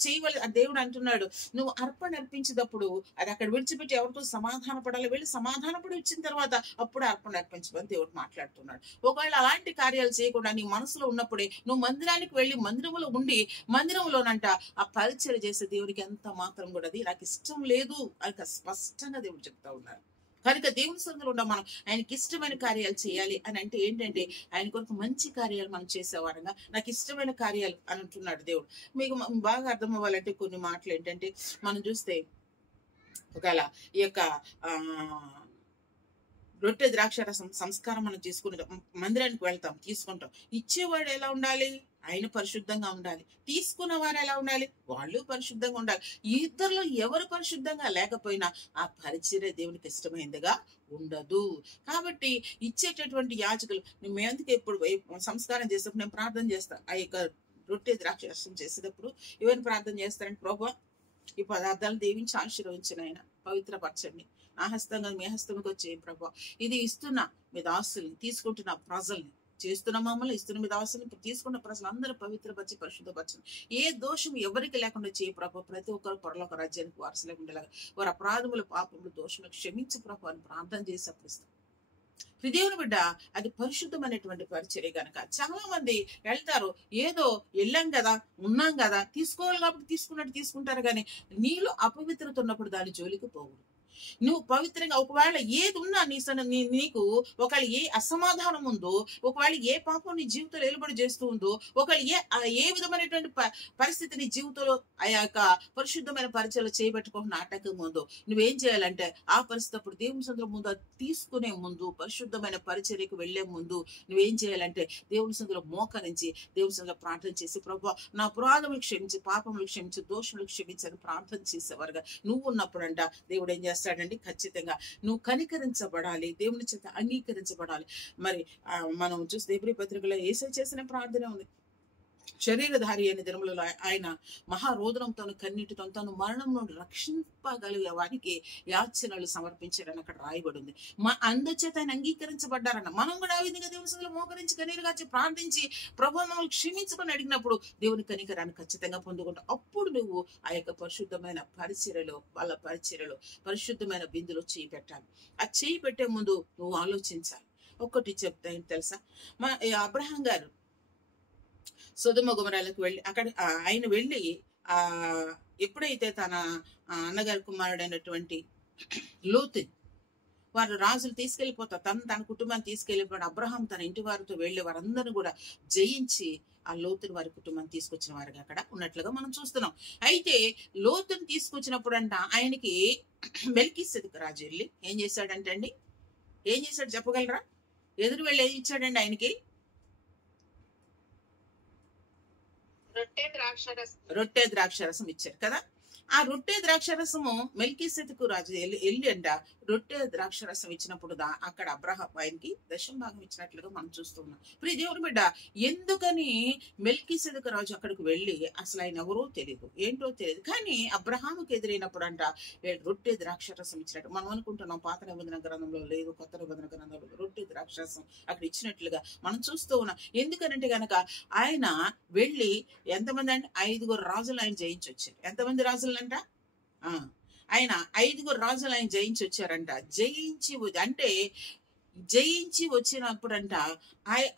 దేవుడు అంటున్నాడు నువ్వు అర్పణ అర్పించేటప్పుడు అది అక్కడ విడిచిపెట్టి ఎవరితో సమాధాన పడాలి, వెళ్ళి సమాధానపడి వచ్చిన తర్వాత అప్పుడు అర్పణ అర్పించమని దేవుడు మాట్లాడుతున్నాడు. ఒకవేళ అలాంటి కార్యాలు చేయకుండా నీ మనసులో ఉన్నప్పుడే నువ్వు మందిరానికి వెళ్ళి మందిరంలో ఉండి మందిరంలోనంట ఆ పరిచయం చేసే దేవుడికి ఎంత మాత్రం కూడా అది నాకు ఇష్టం లేదు అని స్పష్టంగా దేవుడు చెప్తా ఉన్నారు. కనుక దేవుని సన్నిధిలో ఉన్న మనం ఆయనకి ఇష్టమైన కార్యాలు చేయాలి అని అంటే ఏంటంటే ఆయన కొరకు మంచి కార్యాలు మనం చేసేవారంగా నాకు ఇష్టమైన కార్యాలు అని అంటున్నాడు దేవుడు. మీకు బాగా అర్థం అవ్వాలంటే కొన్ని మాటలు ఏంటంటే మనం చూస్తే ఒకవేళ ఈ యొక్క రొట్టె ద్రాక్షరసం సంస్కారం మనం తీసుకుంటాం, మందిరానికి వెళ్తాం, తీసుకుంటాం. ఇచ్చేవాడు ఎలా ఉండాలి? ఆయన పరిశుద్ధంగా ఉండాలి. తీసుకున్న వారు ఎలా ఉండాలి? వాళ్ళు పరిశుద్ధంగా ఉండాలి. ఇద్దరిలో ఎవరు పరిశుద్ధంగా లేకపోయినా ఆ పరిచర్య దేవునికి ఇష్టమైందిగా ఉండదు. కాబట్టి ఇచ్చేటటువంటి యాజకులు మేమందుకు ఎప్పుడు సంస్కారం చేసేటప్పుడు నేను ప్రార్థన చేస్తాను. ఆ యొక్క రొట్టె ద్రాక్షరసం చేసేటప్పుడు ఎవరిని ప్రార్థన చేస్తారంటే ప్రభువా ఈ పదార్థాలు దీవించి ఆశీర్వదించిన ఆయన పవిత్రపరచండి, నా హస్తంగా మీ హస్తంకి వచ్చే ప్రభా ఇది ఇస్తున్నా మీ దాసుల్ని, తీసుకుంటున్న ప్రజల్ని, చేస్తున్న మమ్మల్ని ఇస్తున్న మీ దాసుల్ని, తీసుకున్న ప్రజలు అందరూ పవిత్రపరిచి పరిశుద్ధపరచండి. ఏ దోషం ఎవరికి లేకుండా చేయి ప్రభా, ప్రతి ఒక్కరు పరలోక రాజ్యానికి వారసులే ఉండేలాగా వారి అపరాధములు పాపములు దోషములు క్షమించు ప్రభు అని ప్రార్థన చేసి అప్పటిస్తాం. దేవుని బిడ్డ అది పరిశుద్ధమైనటువంటి పరిచర్య కనుక చాలా మంది వెళ్తారు, ఏదో వెళ్ళాం కదా ఉన్నాం కదా తీసుకోవాలి కాబట్టి తీసుకున్నట్టు తీసుకుంటారు. కానీ నీలో అపవిత్రత ఉన్నప్పుడు దాని జోలికి పోకూడదు. నువ్వు పవిత్రంగా ఒకవేళ ఏది ఉన్నా నీకు ఒకవేళ ఏ అసమాధానం ఉందో, ఒకవేళ ఏ పాపం నీ జీవితంలో ఏలుబడి చేస్తూ ఉందో, ఒకవేళ ఏ విధమైనటువంటి పరిస్థితి నీ జీవితంలో ఆ యొక్క పరిశుద్ధమైన పరిచయలు చేయబెట్టుకోకుండా ఆటంకంగా ఉందో నువ్వేం చేయాలంటే ఆ పరిస్థితి అప్పుడు దేవుని సన్నిధిలో ముందు తీసుకునే ముందు పరిశుద్ధమైన పరిచర్యకు వెళ్లే ముందు నువ్వేం చేయాలంటే దేవుని సన్నిధిలో మోకరించి దేవుని సన్నిధిలో ప్రార్థన చేసి ప్రభువా నా అపరాధములు క్షమించి పాపములు క్షమించి దోషములు క్షమించని ప్రార్థన చేసేవారుగా నువ్వు ఉన్నప్పుడంట దేవుడు ఏం చేస్తాడండి? ఖచ్చితంగా నువ్వు కనికరించబడాలి, దేవుని చేత అంగీకరించబడాలి. మరి మనం చూస్తే హెబ్రీ పత్రికలో యేసయ్య చేసిన ప్రార్థన ఉంది. శరీరధారి అయిన దినములలో ఆయన మహారోదనంతో కన్నీటితో తను మరణం నుండి రక్షింపగలిగే వారికి యాచనలు సమర్పించారని అక్కడ రాయబడి ఉంది. అందుచేత ఆయన అంగీకరించబడ్డారన్న మనం కూడా ఆ విధంగా దేవుని సన్నిధిలో మోకరించి కన్నీరుగాచి ప్రార్థించి ప్రభువు మమ్మల్ని క్షమించుకొని అడిగినప్పుడు దేవుని కనికరాన్ని ఖచ్చితంగా పొందుకుంటావు. అప్పుడు నువ్వు ఆ యొక్క పరిశుద్ధమైన పరిచర్యలో వాళ్ళ పరిచర్యలో పరిశుద్ధమైన బిందులో చేయి పెట్టాలి. ఆ చేయి పెట్టే ముందు నువ్వు ఆలోచించాలి. ఒక్కటి చెప్తా ఏంటి తెలుసా, అబ్రహాం గారు సొదొమ గొమొర్రాలకు వెళ్ళి అక్కడ ఆయన వెళ్ళి ఎప్పుడైతే తన అన్నగారి కుమారుడైనటువంటి లోతు వారు రాజులు తీసుకెళ్లిపోతారు, తన కుటుంబాన్ని తీసుకెళ్లిపోయాడు. అబ్రహాం తన ఇంటి వారితో వెళ్లి వారందరూ కూడా జయించి ఆ లోతుని వారి కుటుంబాన్ని తీసుకొచ్చిన వారిగా అక్కడ ఉన్నట్లుగా మనం చూస్తున్నాం. అయితే లోతుని తీసుకొచ్చినప్పుడు అంట ఆయనకి మెల్కీసెదెకు రాజు వెళ్ళి ఏం చేశాడంటే అండి ఏం చేశాడు చెప్పగలరా? ఎదురు వెళ్ళి ఏం ఇచ్చాడండి ఆయనకి? రొట్టె ద్రాక్షరసం ఇచ్చారు కదా. ఆ రొట్టె ద్రాక్షరసము మెల్కీసెదెకు రాజు వెళ్ళి అంట రొట్టె ద్రాక్షరసం ఇచ్చినప్పుడు అక్కడ అబ్రహాం ఆయనకి దశమ భాగం ఇచ్చినట్లుగా మనం చూస్తూ ఉన్నాం. ప్రియ దేవుని బిడ్డ, ఎందుకని మెల్కీసెదెకు రాజు అక్కడికి వెళ్ళి అసలు ఆయన ఎవరో తెలియదు, ఏంటో తెలియదు, కానీ అబ్రహాముకి ఎదురైనప్పుడు అంట రొట్టె ద్రాక్షరసం ఇచ్చినట్టు మనం అనుకుంటున్నాం. పాత నిబంధన గ్రంథంలో లేదు, కొత్త నిబంధన గ్రంథంలో రొట్టె ద్రాక్షరసం అక్కడ ఇచ్చినట్లుగా మనం చూస్తూ ఉన్నాం. ఎందుకనంటే గనక ఆయన వెళ్ళి ఎంతమంది అంటే 5 రాజులు ఆయన జయించి వచ్చారు. ఎంతమంది రాజులంట? ఆయన 5 రాజులు ఆయన జయించి వచ్చారంట. జయించి వచ్చినప్పుడంట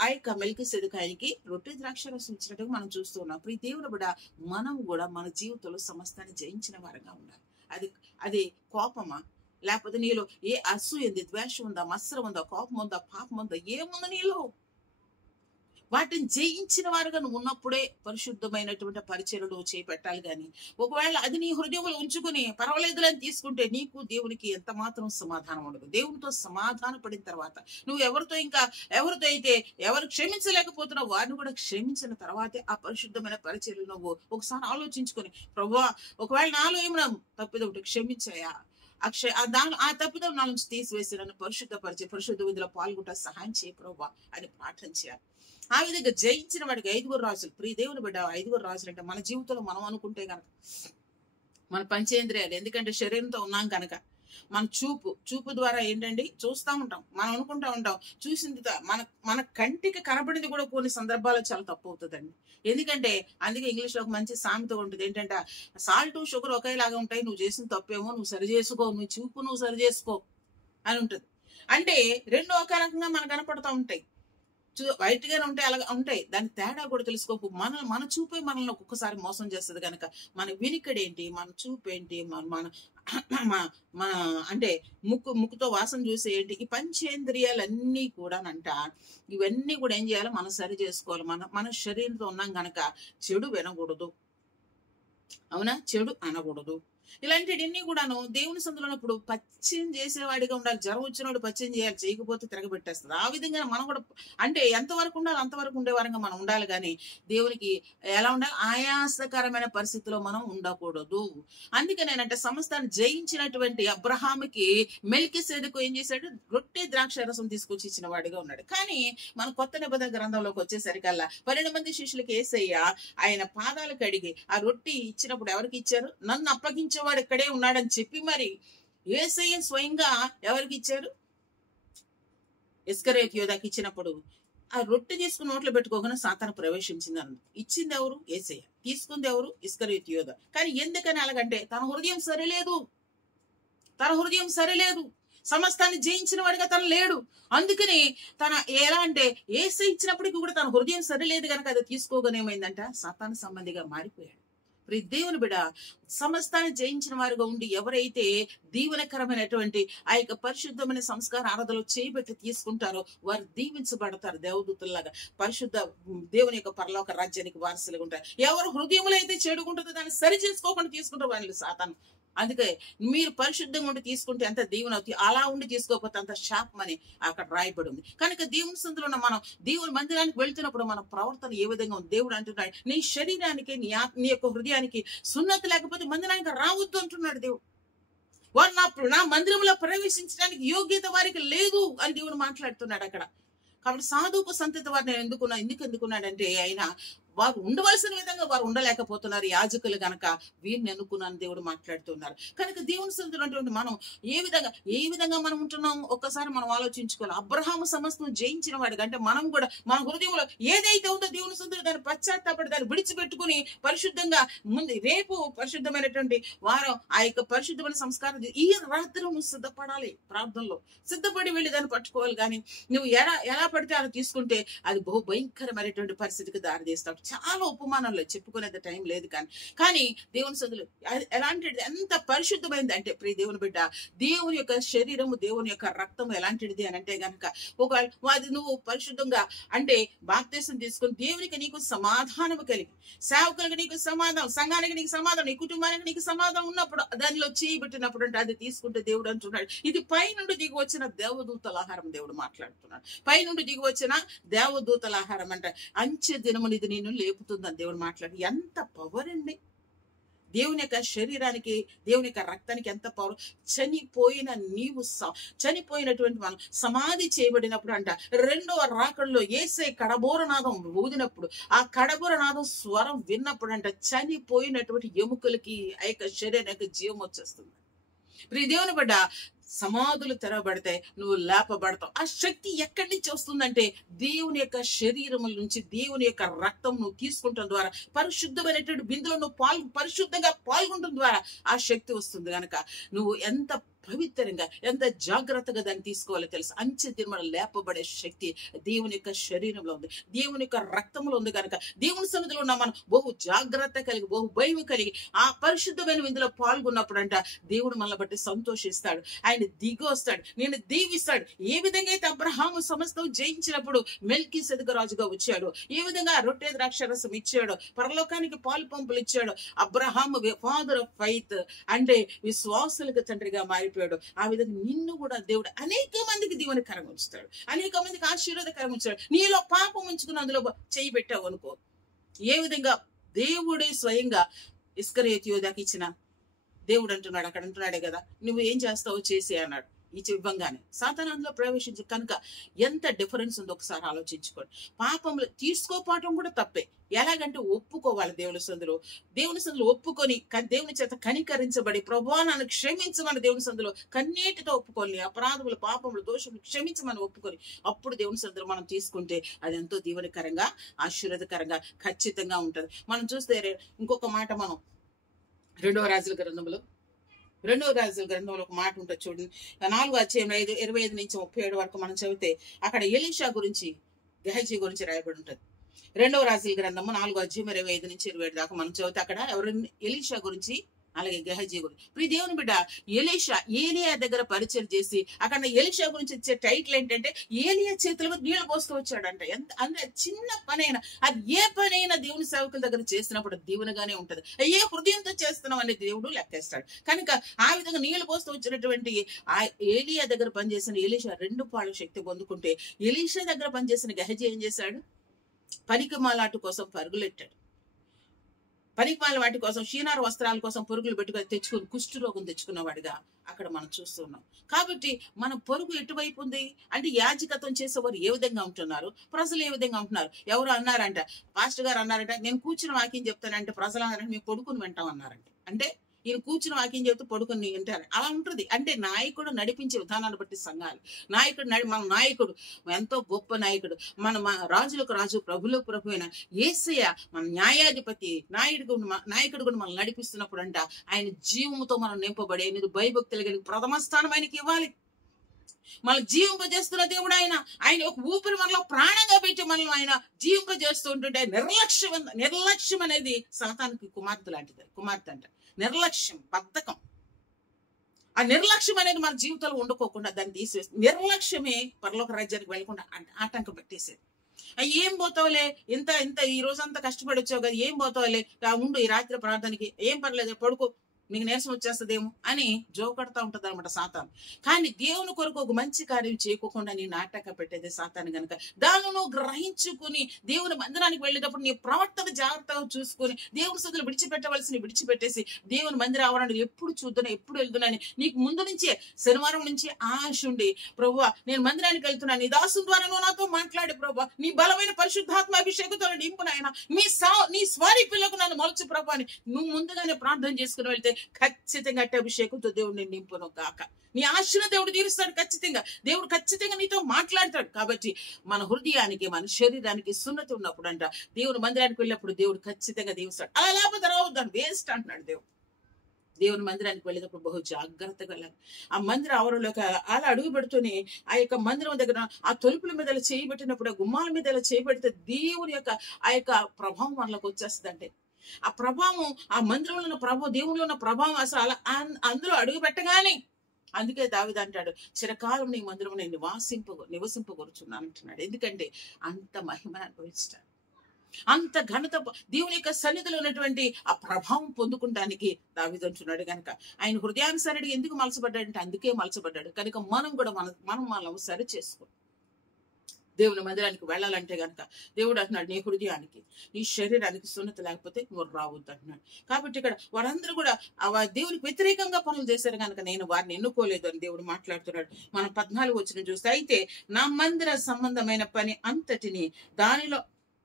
ఆ యొక్క మెల్కీసెదెకు ఆయనకి రొట్టె ద్రాక్షరసం ఇచ్చినట్టుగా మనం చూస్తూ ఉన్నాం. ప్రియ దేవుని బిడ్డ, మనం కూడా మన జీవితంలో సమస్తాన్ని జయించిన వారంగా ఉండాలి. అది కోపమా, లేకపోతే నీలో ఏ అసూయ ఉంది, ద్వేషం ఉందా, మత్సరం ఉందా, కోపం ఉందా, పాపం ఉందా, ఏముందా నీలో? వాటిని జయించిన వారుగా నువ్వు ఉన్నప్పుడే పరిశుద్ధమైనటువంటి పరిచర్యలు చేపట్టాలి. కానీ ఒకవేళ అది నీ హృదయంలో ఉంచుకుని పర్వాలేదులని తీసుకుంటే నీకు దేవునికి ఎంత మాత్రం సమాధానం ఉండదు. దేవునితో సమాధాన పడిన తర్వాత నువ్వు ఎవరితో అయితే ఎవరు క్షమించలేకపోతున్నావు వారిని కూడా క్షమించిన తర్వాతే ఆ పరిశుద్ధమైన పరిచర్యలు నువ్వు ఒకసారి ఆలోచించుకొని, ప్రభువా ఒకవేళ నాలో ఏమైనా తప్పిదో ఒకటి క్షమించాయా, ఆ తప్పిదం నా నుంచి తీసివేసి నన్ను పరిశుద్ధ విధిలో పాల్గొంటా సహాయం చేయ ప్రభువా అని ప్రార్థన చేయాలి. ఆ విధంగా జయించిన వాడికి 5 రాజులు. ప్రియ దేవుని బిడ్డ, 5 రాజులు అంటే మన జీవితంలో మనం అనుకుంటే గనక మన పంచేంద్రియాలు, ఎందుకంటే శరీరంతో ఉన్నాం కనుక మన చూపు ద్వారా ఏంటండి చూస్తూ ఉంటాం, మనం అనుకుంటా ఉంటాం. చూసింది మన కంటికి కనబడింది కూడా కొన్ని సందర్భాల్లో చాలా తప్పు అవుతుందండి. ఎందుకంటే అందుకే ఇంగ్లీష్ లో ఒక మంచి సామెత ఉంటుంది, ఏంటంటే సాల్ట్ షుగర్ ఒకేలాగా ఉంటాయి, నువ్వు చేసిన తప్పేమో నువ్వు సరి చేసుకో, నువ్వు సరి చేసుకో అని ఉంటుంది. అంటే రెండు ఒక రకంగా మనకు కనపడతా ఉంటాయి, వైట్ గానే ఉంటాయి, అలాగా ఉంటాయి. దాని తేడా కూడా తెలుసుకోకు. మన చూపే మనల్ని ఒక్కొక్కసారి మోసం చేస్తుంది కనుక మన వినికిడేంటి, మన చూపేంటి, మన అంటే ముక్కుతో వాసన చూసే ఏంటి, ఈ పంచేంద్రియాలన్నీ కూడానంట ఇవన్నీ కూడా ఏం చేయాలి, మనం సరి చేసుకోవాలి. మన శరీరంతో ఉన్నాం కనుక చెడు వినకూడదు, అవునా, చెడు అనకూడదు. ఇలాంటివన్నీ కూడాను దేవుని సందులోనప్పుడు పచ్చయం చేసేవాడిగా ఉండాలి. జ్వరం వచ్చినవాడు పచ్చయం చేయాలి, చేయకపోతే తిరగబెట్టేస్తుంది. ఆ విధంగా మనం కూడా అంటే ఎంతవరకు ఉండాలి అంతవరకు ఉండేవారంగా మనం ఉండాలి. కానీ దేవునికి ఎలా ఉండాలి, ఆయాసకరమైన పరిస్థితిలో మనం ఉండకూడదు. అందుకనేనంటే సమస్తాన్ని జయించినటువంటి అబ్రహాముకి మెల్కీసెదెకు ఏం చేశాడు, రొట్టె ద్రాక్షరసం తీసుకొచ్చి ఇచ్చిన వాడిగా ఉన్నాడు. కానీ మన కొత్త నిబంధన గ్రంథంలోకి వచ్చేసరికల్లా 12 మంది శిష్యులకి యేసయ్య ఆయన పాదాలు కడిగి ఆ రొట్టె ఇచ్చినప్పుడు ఎవరికి ఇచ్చారు, నన్ను అప్పగించేవాడు ఇక్కడే ఉన్నాడని చెప్పి మరి యేసయ్య స్వయంగా ఎవరికి ఇచ్చారు, ఇస్కరియోతు యోధాకి ఇచ్చినప్పుడు ఆ రొట్టె తీసుకుని నోట్లో పెట్టుకోకుండా సాతాను ప్రవేశించింది అన్న. ఇచ్చింది ఎవరు, యేసయ్య. తీసుకుంది ఎవరు, ఇస్కరియోతు యోధా. కానీ ఎందుకని అలాగంటే తన హృదయం సరిలేదు, సమస్తాన్ని జయించిన వాడిగా తను లేడు. అందుకని తన ఎలా అంటే యేసయ్య ఇచ్చినప్పటికీ కూడా తన హృదయం సరిలేదు కనుక అది తీసుకోగానే ఏమైందంట, సాతాను సంబంధిగా మారిపోయాడు. దేవుని బిడ్డ, సమస్తాన్ని జయించిన వారుగా ఉండి ఎవరైతే దీవెనకరమైనటువంటి ఆ యొక్క పరిశుద్ధమైన సంస్కార ఆరాధనలో చేయబెట్టి తీసుకుంటారో వారు దీవించబడతారు. దేవదూతల్లాగా పరిశుద్ధ దేవుని యొక్క పరలోక రాజ్యానికి వారసులుగా ఉంటారు. ఎవరు హృదయంలో అయితే చెడుకుంటుందో దాన్ని సరి చేసుకోకుండా తీసుకుంటారు వాళ్ళు సాతాను. అందుకే మీరు పరిశుద్ధంగా ఉండి తీసుకుంటే అంత దీవెన అవుతుంది, అలా ఉండి తీసుకోకపోతే అంత శాపం అని అక్కడ రాయబడి ఉంది. కనుక దేవుని సందులో మనం దేవుని మందిరానికి వెళ్తున్నప్పుడు మన ప్రవర్తన ఏ విధంగా ఉంది, దేవుడు అంటున్నాడు నీ శరీరానికి నీ యొక్క హృదయానికి సున్నతి లేకపోతే మందిరానికి రావద్దు అంటున్నాడు దేవుడు. వారు నా మందిరంలో ప్రవేశించడానికి యోగ్యత వారికి లేదు అని దేవుడు మాట్లాడుతున్నాడు అక్కడ. కాబట్టి సాధువు సంతతి వారిని ఎందుకు ఎందుకున్నాడంటే ఆయన వారు ఉండవలసిన విధంగా వారు ఉండలేకపోతున్నారు, యాజకులు గనక వీరిని ఎన్నుకున్నాను దేవుడు మాట్లాడుతున్నారు. కనుక దేవుని సంతున్నటువంటి మనం ఏ విధంగా మనం ఉంటున్నాం ఒక్కసారి మనం ఆలోచించుకోవాలి. అబ్రహాము సమస్తం జయించిన వాడిగా అంటే మనం కూడా మన హృదయంలో ఏదైతే ఉందో దేవుని సంతులు దాన్ని పశ్చాత్తాపడి దాన్ని విడిచిపెట్టుకుని పరిశుద్ధంగా ముందు రేపు పరిశుద్ధమైనటువంటి వారం ఆ యొక్క పరిశుద్ధమైన సంస్కారం ఈ రాత్రి నువ్వు సిద్ధపడాలి, ప్రార్థనలో సిద్ధపడి వెళ్ళి దాన్ని పట్టుకోవాలి. కానీ నువ్వు ఎలా పడితే అలా తీసుకుంటే అది బహు భయంకరమైనటువంటి పరిస్థితికి దారితీస్తాడు. చాలా ఉపమానంలో చెప్పుకునేది టైం లేదు కానీ దేవుని సందులు ఎలాంటిది, ఎంత పరిశుద్ధమైంది అంటే ప్రియ దేవుని బిడ్డ, దేవుని యొక్క శరీరము, దేవుని యొక్క రక్తము ఎలాంటిది అని అంటే గనక ఒకవేళ అది నువ్వు పరిశుద్ధంగా అంటే బాప్తిసం తీసుకుని దేవునికి నీకు సమాధానము కలిగి, సేవకులకు నీకు సమాధానం, సంఘానికి నీకు సమాధానం, నీ కుటుంబానికి నీకు సమాధానం ఉన్నప్పుడు దానిలో చేయబెట్టినప్పుడు అంటే అది తీసుకుంటే దేవుడు అంటున్నాడు, ఇది పైనుండి దిగి వచ్చిన దేవదూతల ఆహారం. దేవుడు మాట్లాడుతున్నాడు, పైనుండి దిగి వచ్చిన దేవదూతల ఆహారం అంటే అంచె దినముని ఇది నేను లేపుతుందని దేవుడు మాట్లాడు. ఎంత పవర్ అండి దేవుని యొక్క శరీరానికి, దేవుని యొక్క రక్తానికి ఎంత పవర్. చనిపోయినటువంటి మనం సమాధి చేయబడినప్పుడు అంట రెండవ రాకడలో యేసే కడబోరనాదం ఊదినప్పుడు, ఆ కడబోరనాదం స్వరం విన్నప్పుడు అంట చనిపోయినటువంటి ఎముకలకి ఆ యొక్క శరీరానికి జీవం వచ్చేస్తుంది. ప్రియ దేవుని బిడ్డ, సమాధులు తెరవబడితే నువ్వు లేపబడతావు. ఆ శక్తి ఎక్కడి నుంచి వస్తుందంటే దేవుని యొక్క శరీరముల నుంచి, దేవుని యొక్క రక్తం నువ్వు తీసుకుంటాం ద్వారా, పరిశుద్ధమైనటువంటి బిందులో నువ్వు పరిశుద్ధంగా పాల్గొనడం ద్వారా ఆ శక్తి వస్తుంది. కనుక నువ్వు ఎంత పవిత్రంగా, ఎంత జాగ్రత్తగా దాన్ని తీసుకోవాలో తెలుసు. అంచె దినమున లేపబడే శక్తి దేవుని యొక్క శరీరంలో ఉంది, దేవుని యొక్క రక్తంలో ఉంది. కనుక దేవుని సన్నిధిలో ఉన్న మనం బహు జాగ్రత్త కలిగి, బహు భయం కలిగి ఆ పరిశుద్ధమైన విందులో పాల్గొన్నప్పుడు అంట దేవుడు మనల్ని బట్టి సంతోషిస్తాడు, ఆయన దిగి వస్తాడు, నేను దీవిస్తాడు. ఏ విధంగా అయితే అబ్రహాము సమస్తం జయించినప్పుడు మెల్కీసెదెకు రాజుగా వచ్చాడు, ఏ విధంగా రొట్టె ద్రాక్షరసం ఇచ్చాడు, పరలోకానికి పాలు పంపులు ఇచ్చాడు, అబ్రహాము ఫాదర్ ఆఫ్ ఫెయిత్ అంటే విశ్వాసులకు తండ్రిగా మారి, ఆ విధంగా నిన్ను కూడా దేవుడు అనేక మందికి దీవెనకరంగా ఉంచుతాడు, అనేక మందికి ఆశీర్వాదకరంగా ఉంచుతాడు. నీలో పాపం ఉంచుకుని అందులో చేయి పెట్టావు అనుకో, ఏ విధంగా దేవుడే స్వయంగా ఇస్కరియోతు యోధాకి ఇచ్చిన దేవుడు అంటున్నాడు, అక్కడ అంటున్నాడే కదా, నువ్వు ఏం చేస్తావో చేసి అన్నాడు. ఇవ్వంగానే సాతాను అందులో ప్రవేశించు. కనుక ఎంత డిఫరెన్స్ ఉందో ఒకసారి ఆలోచించుకోండి. పాపంలో తీసుకోపోవటం కూడా తప్పే. ఎలాగంటే ఒప్పుకోవాలి దేవుని సందులో ఒప్పుకొని దేవుని చేత కనికరించబడి, ప్రభువా నన్ను క్షమించమని దేవుని సందులో కన్నీటితో ఒప్పుకొని, అపరాధములు, పాపములు, దోషములు క్షమించమని ఒప్పుకొని అప్పుడు దేవుని సందులో మనం తీసుకుంటే అది ఎంతో దీవెనకరంగా, ఆశీర్వాదకరంగా ఖచ్చితంగా ఉంటది. మనం చూస్తే ఇంకొక మాట, మనం రెండవ రాజుల గ్రంథంలో ఒక మాట ఉంటుంది చూడండి, 4వ అధ్యాయం 25 నుంచి 37 వరకు మనం చదివితే అక్కడ ఎలీషా గురించి, గెహజీ గురించి రాయబడి ఉంటుంది. 2వ రాజుల గ్రంథము 4వ అధ్యాయం 25 నుంచి 27 దాకా మనం చదివితే అక్కడ ఎలీషా గురించి, అలాగే గెహజీ గురించి. ప్రియ దేవుని బిడ్డ, ఎలీషా ఏలియా దగ్గర పరిచయం చేసి అక్కడ ఎలీషా గురించి ఇచ్చే టైటిల్ ఏంటంటే ఏలియా చేతుల నీళ్లు పోస్తూ వచ్చాడంట. ఎంత అంటే చిన్న పనైనా, అది ఏ పనైనా దేవుని సేవకుల దగ్గర చేసినప్పుడు దీవెనగానే ఉంటది. ఏ హృదయంతో చేస్తున్నాం అనేది దేవుడు లెక్కేస్తాడు. కనుక ఆ విధంగా నీళ్లు పోస్తూ వచ్చినటువంటి ఆ ఏలియా దగ్గర పనిచేసిన ఎలీషా 2 పాళ్ళ శక్తి పొందుకుంటే, ఎలీషా దగ్గర పనిచేసిన గెహజీ ఏం చేశాడు? పనికిమాలాటు కోసం పరుగులెట్టాడు. పనికిమాల వాటి కోసం, షీనారు వస్త్రాల కోసం పొరుగులు పెట్టుకొని తెచ్చుకుని కుష్ఠరోగం తెచ్చుకున్నవాడిగా అక్కడ మనం చూస్తున్నాం. కాబట్టి మన పొరుగు ఎటువైపు ఉంది అంటే, యాజకత్వం చేసేవారు ఏ విధంగా ఉంటున్నారు, ప్రజలు ఏ విధంగా ఉంటున్నారు. ఎవరు అన్నారంట, పాస్టర్ గారు అన్నారంట, నేను కూర్చుని వాక్యం చెప్తానంటే ప్రజలు అన్నారంటే మేము పడుకుని వింటాం అన్నారంట. అంటే ఈయన కూర్చుని వాక్యం చెప్తూ పడుకుని వింటారు. అలా ఉంటుంది. అంటే నాయకుడు నడిపించే విధానాన్ని బట్టి సంఘాలు, మన నాయకుడు ఎంతో గొప్ప నాయకుడు, మన రాజులకు రాజు, ప్రభులకు ప్రభు అయిన యేసయ్య మన న్యాయాధిపతి, నాయకుడు కూడా మనం నడిపిస్తున్నప్పుడు అంట ఆయన జీవముతో మనం నింపబడి, భయభక్తులు కలిగి ప్రథమ స్థానం ఆయనకి ఇవ్వాలి. మన జీవింపజేస్తున్న దేవుడు ఆయన ఒక ఊపిరి మనలో ప్రాణంగా పెట్టి మనల్ని ఆయన జీవింపజేస్తూ ఉంటుంటే, నిర్లక్ష్యం అనేది సాతానికి కుమార్తె లాంటిది. కుమార్తె అంటే నిర్లక్ష్యం, బద్ధకం. ఆ నిర్లక్ష్యం అనేది మన జీవితంలో ఉండకోకుండా దాన్ని తీసివేస్తుంది. నిర్లక్ష్యమే పరలోక రాజ్యానికి వెళ్ళకుండా ఆటంకం పెట్టేసేది. ఏం పోతావులే, ఇంత ఈ రోజంతా కష్టపడి వచ్చావు కదా, ఏం పోతావులే, ఉండు ఈ రాత్రి ప్రార్థనకి, ఏం పర్లేదు పడుకో, నీకు నీరసం వచ్చేస్తుందేమో అని జోకడతా ఉంటది అనమాట సాతాను. కానీ దేవుని కొరకు ఒక మంచి కార్యం చేయకోకుండా నీ నాటక పెట్టేది సాతాను. గనక దాన్ని నువ్వు గ్రహించుకుని దేవుని మందిరానికి వెళ్ళేటప్పుడు నీ ప్రవర్తన జాగ్రత్తగా చూసుకుని, దేవుని సదులు విడిచిపెట్టవలసిన విడిచిపెట్టేసి, దేవుని మందిర ఆవరణ ఎప్పుడు చూద్దాను, ఎప్పుడు వెళ్తున్నాను, నీకు ముందు నుంచే శనివారం నుంచి ఆశ ఉండి, ప్రభువా నేను మందిరానికి వెళ్తున్నాను, నీ దాసు ద్వారా నువ్వు నాతో మాట్లాడి ప్రభువా, నీ బలమైన పరిశుద్ధాత్మ అభిషేకంతో నింపు నాయన, నీ స్వరూపులకు నన్ను మలుచు ప్రభు అని నువ్వు ముందుగానే ప్రార్థన చేసుకుని వెళ్తే ఖచ్చితంగా అట్టి అభిషేకంతో దేవుడిని నింపును గాక. నీ ఆశను దేవుడు తీరుస్తాడు. దేవుడు ఖచ్చితంగా నీతో మాట్లాడతాడు. కాబట్టి మన హృదయానికి, మన శరీరానికి సున్నతి ఉన్నప్పుడు అంట దేవుడు మందిరానికి వెళ్ళినప్పుడు దేవుడు ఖచ్చితంగా దీవిస్తాడు. అలా లేకపోతే రావద్దాను, వేస్ట్ అంటున్నాడు దేవుడు. దేవుని మందిరానికి వెళ్ళేటప్పుడు బహు జాగ్రత్తగా వెళ్ళాలి. ఆ మందిర ఆవరణలోకి అలా అడుగు పెడుతూనే ఆ యొక్క మందిరం దగ్గర ఆ తలుపుల మీద ఇలా చేయబెట్టినప్పుడు, ఆ గుమ్మాల మీద ఇలా చేయబెడితే దేవుని యొక్క ఆ యొక్క ప్రభావం మనలోకి వచ్చేస్తుందంటే, ఆ ప్రభావం, ఆ మందిరంలో ఉన్న ప్రభావం, దేవుళ్ళు ఉన్న ప్రభావం అసలు అలా అందులో అడుగు పెట్టగానే, అందుకే దావీదు అంటాడు, చిరకాలం నీ మందిరం నేను నివసింపగొరుచున్నాను అంటున్నాడు. ఎందుకంటే అంత మహిమను అనుభవిస్తాడు, అంత ఘనత, దేవుని యొక్క సన్నిధిలో ఉన్నటువంటి ఆ ప్రభావం పొందుకుంటానికి దావీదు అంటున్నాడు. కనుక ఆయన హృదయానుసారుడిగా ఎందుకు మలచబడ్డాడంటే అందుకే మలచబడ్డాడు. కనుక మనం కూడా మనం సరి చేసుకో. దేవుని మందిరానికి వెళ్ళాలంటే గనక దేవుడు అంటున్నాడు, నీ హృదయానికి, నీ శరీరానికి సున్నతి లేకపోతే నువ్వు రావద్దు అంటున్నాడు. కాబట్టి ఇక్కడ వారందరూ కూడా దేవునికి వ్యతిరేకంగా పనులు చేశారు కనుక నేను వారిని ఎన్నుకోలేదు అని దేవుడు మాట్లాడుతున్నాడు. మనం 14 వచనం చూస్తే, అయితే నా మందిర సంబంధమైన పని అంతటిని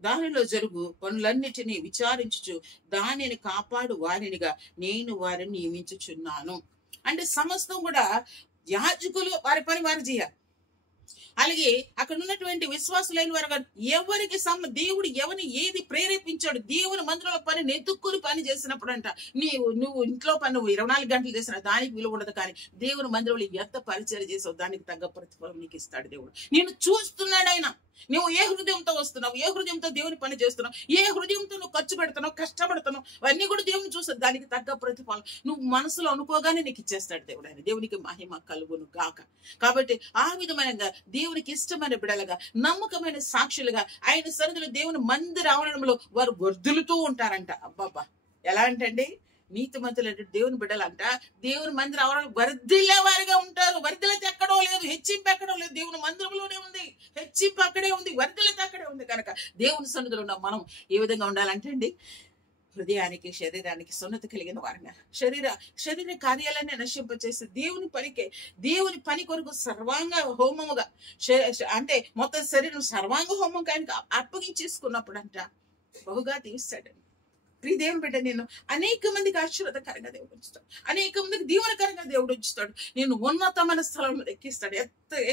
దానిలో జరుగు పనులన్నిటినీ విచారించుచు దానిని కాపాడు వారినిగా నేను వారిని నియమించుచున్నాను. అంటే సమస్తం కూడా యాజకులు వారి పని వారు చేయాలి. అలాగే అక్కడ ఉన్నటువంటి విశ్వాసులైన వారు ఎవరికి దేవుడు ఎవరిని ఏది ప్రేరేపించాడు, దేవుని మందిరంలో పని నెతుక్కుని పని చేసినప్పుడు అంట, నువ్వు ఇంట్లో పని నువ్వు 24 గంటలు చేసిన దానికి విలువ ఉండదు. కానీ దేవుని మందిరంలో ఎంత పరిచయం చేసావు దానికి తగ్గ ప్రతిఫలం నీకు ఇస్తాడు దేవుడు. నేను చూస్తున్నాడు ఆయన. నువ్వు ఏ హృదయంతో వస్తున్నావు, ఏ హృదయంతో దేవుని పని చేస్తున్నావు, ఏ హృదయంతో నువ్వు ఖర్చు పెడుతున్నావు, కష్టపడుతున్నావు, అవన్నీ కూడా దేవుని చూస్తాడు. దానికి తగ్గ ప్రతిఫలం నువ్వు మనసులో అనుకోగానే నీకు ఇచ్చేస్తాడు దేవుడు. ఆయన దేవునికి మహిమ కలుగును గాక. కాబట్టి ఆ విధమైన దేవునికి ఇష్టమైన బిడలుగా, నమ్మకమైన సాక్షులుగా ఆయన సన్నిధిలో దేవుని మందిర ఆవరణంలో వారు వర్ధులుతూ ఉంటారంట. అబ్బాబ్బా, ఎలా అంటే నీతిమంతులు దేవుని బిడ్డలంట దేవుని మందిర ఆవరణలో వర్ధిల్లే వారిగా ఉంటారు. వర్ధిలత ఎక్కడో లేదు, హెచ్చింపు ఎక్కడో లేదు, దేవుని మందిరంలోనే ఉంది. హెచ్చింపు అక్కడే ఉంది, వర్ధిలత అక్కడే ఉంది. కనుక దేవుని సన్నిధిలో ఉన్న మనం ఏ విధంగా ఉండాలంటే అండి, హృదయానికి శరీరానికి సున్నతి కలిగిన వారంగా, శరీర కార్యాలన్నీ నశింపచేసి దేవుని పని కొరకు సర్వాంగ హోమముగా, అంటే మొత్తం శరీరం సర్వాంగ హోమం కానీ అప్పగించేసుకున్నప్పుడు అంట బహుగా తీస్తాడండి. ప్రియ దేవుని బిడ్డ, నేను అనేక మందికి ఆశీర్వాదకరంగా దేవుడు ఉంచుతాడు, అనేక మందికి దీవెనకరంగా దేవుడు ఉంచుతాడు. నేను ఉన్నతమైన స్థలం మీద ఎక్కిస్తాడు,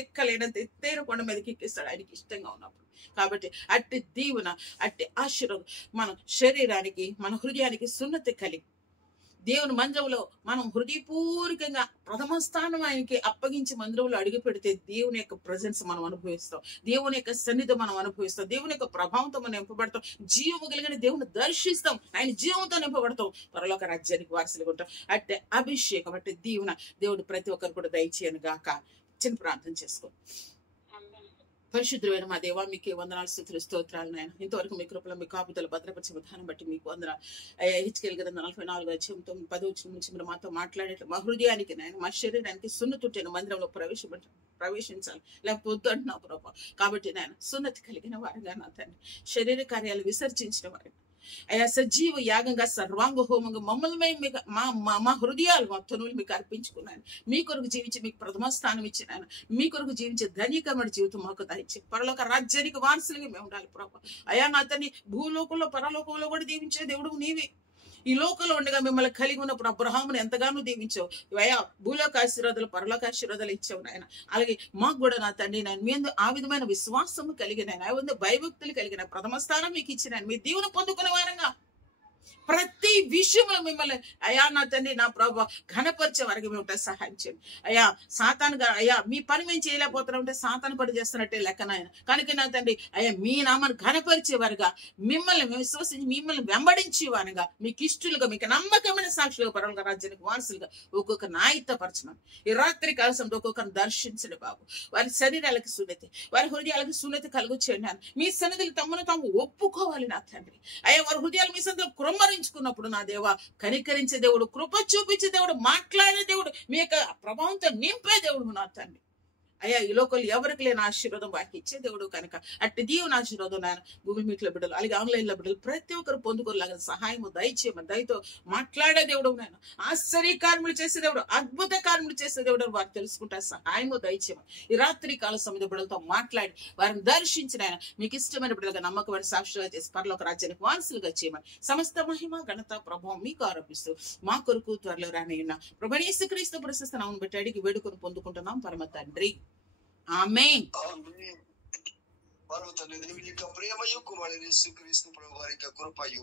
ఎక్కలేనంత ఎత్తైన కొండ మీదకి ఎక్కిస్తాడు ఆయనకి ఇష్టంగా ఉన్నప్పుడు. కాబట్టి అట్టి దీవెన, అట్టి ఆశీర్వాదం మన శరీరానికి, మన హృదయానికి సున్నతి కలిగి దేవుని మందిరంలో మనం హృదయపూర్వకంగా ప్రథమ స్థానం ఆయనకి అప్పగించి మందిరంలో అడుగు పెడితే దేవుని యొక్క ప్రజెన్స్ మనం అనుభవిస్తాం, దేవుని యొక్క సన్నిధి మనం అనుభవిస్తాం, దేవుని యొక్క ప్రభావంతో మనం నింపబడతాం, జీవము కలిగిన దేవుని దర్శిస్తాం, ఆయన జీవంతో నింపబడతాం, పరలోక రాజ్యానికి వారసులుగా ఉంటాం. అట్టే అభిషేకం, అట్టే దీవెన దేవుడు ప్రతి ఒక్కరు కూడా దయచేయను గాక. చిన్న ప్రార్థన చేసుకో. పరిశుద్ధమైన మా దేవా, మీకే వందనాలు, స్తుతులు, స్తోత్రాలు నాయన. ఇంతవరకు మీ కృపలో మీ కాపుదలు భద్రపరిచే విధానం బట్టి మీకు వందనాలు. హెచ్కేల్ కదా 44 అధ్యాయం 10 వచనం నుంచి మీరు మాతో మాట్లాడేట్లు మా హృదయానికి నాయన, మా శరీరానికి సున్నతుంటేను మందిరంలో ప్రవేశించాలి, లేకపోతే వద్దు అంటున్నావు ప్రభా. కాబట్టి నాయన సున్నతి కలిగిన వారిగా నా తండ్రి, శరీర కార్యాలు విసర్జించిన వారిగా, అయా సజీవ యాగంగా సర్వాంగ హోమంగా మమ్మల్ని మా హృదయాలు, మా తనువులు మీకు అర్పించుకున్నాను. మీ కొరకు జీవించి మీకు ప్రథమ స్థానం ఇచ్చినాను. మీ కొరకు జీవించే ధనికమైన జీవితం మాకు దయచి పరలోక రాజ్యానికి వారసులుగా మేము ఉండాలి ప్రభా. అయా నా తండ్రి, భూలోకంలో పరలోకంలో కూడా దీవించే దేవుడు నీవే. ఈ లోకంలో ఉండగా మిమ్మల్ని కలిగి ఉన్నప్పుడు అబ్రహామును ఎంతగానో దీవించావు. అయా భూలోక ఆశీర్వాదాలు, పరలోక ఆశీర్వాదాలు ఇచ్చావు నాయన. అలాగే మాకు కూడా నా తండ్రి నేను మీ ఆ విధమైన విశ్వాసము కలిగిన, భయభక్తులు కలిగిన ప్రథమ స్థానం మీకు ఇచ్చినాను. మీ దీవెన పొందుకునే వారంగా ప్రతి విషయంలో మిమ్మల్ని అయా నా తండ్రి, నా ప్రభు ఘనపరిచే వరకు మేము ఉంటే సహాయం చేయండి. అయా సాతాను అయ్యా మీ పని మేము చేయలేకపోతున్నాం అంటే సాతాను పని చేస్తున్నట్టే లెక్క నాయన. కనుక నా తండ్రి అయ్యా మీ నామాన్ని ఘనపరిచేవారుగా, మిమ్మల్ని విశ్వసించి మిమ్మల్ని వెంబడించేవారుగా, మీకు ఇష్టలుగా, మీకు నమ్మకమైన సాక్షులుగా, పరలోక రాజ్యానికి వారసులుగా ఒక్కొక్క నాయకపరచమని ఈ రాత్రి కాల సమయంలో ఒక్కొక్కరిని దర్శించండి బాబు. వారి శరీరాలకి సున్నతి, వారి హృదయాలకు సున్నతి కలుగు చేయండి. మీ సన్నిధిని తమను తాము ఒప్పుకోవాలి నా తండ్రి. అయ్యా వారి హృదయాలు మీ సన్నిధిలో కుమ్మరించుకున్నప్పుడు నా దేవా, కనికరించే దేవుడు, కృప చూపించే దేవుడు, మాట్లాడే దేవుడు, మీ యొక్క ప్రభావంతో నింపే దేవుడు నా తండ్రి. అయ్యా ఈ లోకల్ ఎవరికి లేని ఆశీర్వాదం వారికి ఇచ్చే దేవుడు. కనుక అట్టి దీవెన ఆశీర్వాదం నాయన గూగుల్ మీట్ లో బిడ్డలు, అలాగే ఆన్లైన్ లో బిడ్డలు ప్రతి ఒక్కరు పొందుకోలేక సహాయము దయచేయమని, దయతో మాట్లాడే దేవుడు నాయన, ఆశ్చర్య కార్యములు చేసే దేవుడు, అద్భుత కార్యములు చేసే దేవుడు వారు తెలుసుకుంటా సహాయము దయచేయమని ఈ రాత్రి కాల సమయంలో బిడ్డలతో మాట్లాడి వారిని దర్శించిన ఆయన మీకు ఇష్టమైన బిడ్డలుగా, నమ్మకమైన సాక్షులుగా చేసి పరలోక రాజ్యానికి వారసులుగా చేయమని సమస్త మహిమ ఘనత ప్రభావం మీకు ఆరోపిస్తూ మా కొరకు త్వరలో రానయ్యున్న ప్రభువైన యేసుక్రీస్తు ప్రశస్త నామమును బట్టి అడిగి వేడుకొని పొందుకుంటున్నాం పరమ తండ్రి. ఆమేన్. పరమ తండ్రి, దేవుని యొక్క ప్రేమయు కుమారుని యేసుక్రీస్తు ప్రభువారి యొక్క కృపయు